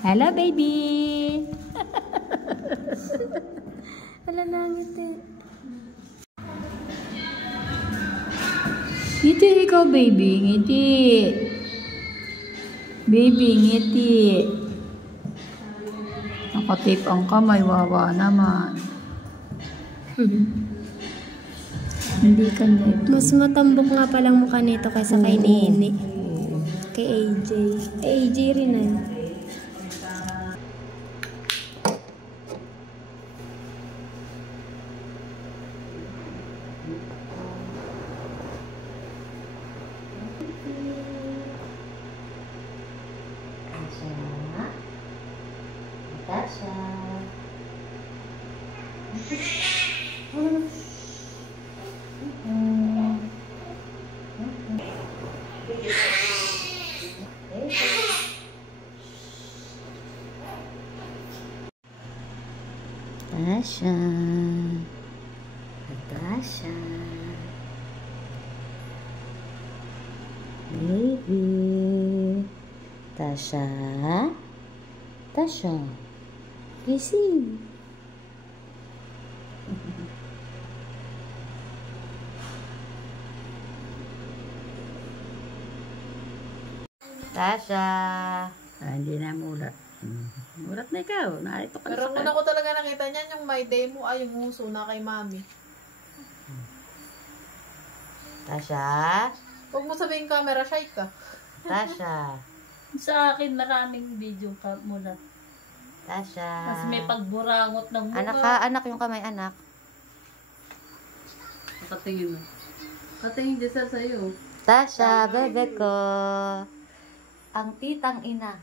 Hello, baby! Wala na ngiti. Ngiti ikaw, baby. Ngiti. Baby, ngiti. Nakatape ang kamay. Wawa naman. Hindi ka na. Mas matambok nga palang mukha nito kaysa kay Nini. Kay AJ. AJ rin eh. Tasha. Tasha. Tasha. Baby. Tasha. Tasha. Gising. Tasha. Hindi na mulat. Mulat na ikaw. Narito ka na. Pero una ko talaga nakita niyan yung my day mo ay yung uso na kay mami. Tasha. Huwag mo sabihin camera shy ka. Tasha. Sa akin, maraming video pa mula. Tasha. Tapos may pagburangot ng mukha. Anak ka, anak yung kamay, anak. Nakatingin mo. Nakatingin din sa'yo. Tasha, bebe ko. Ang titang ina.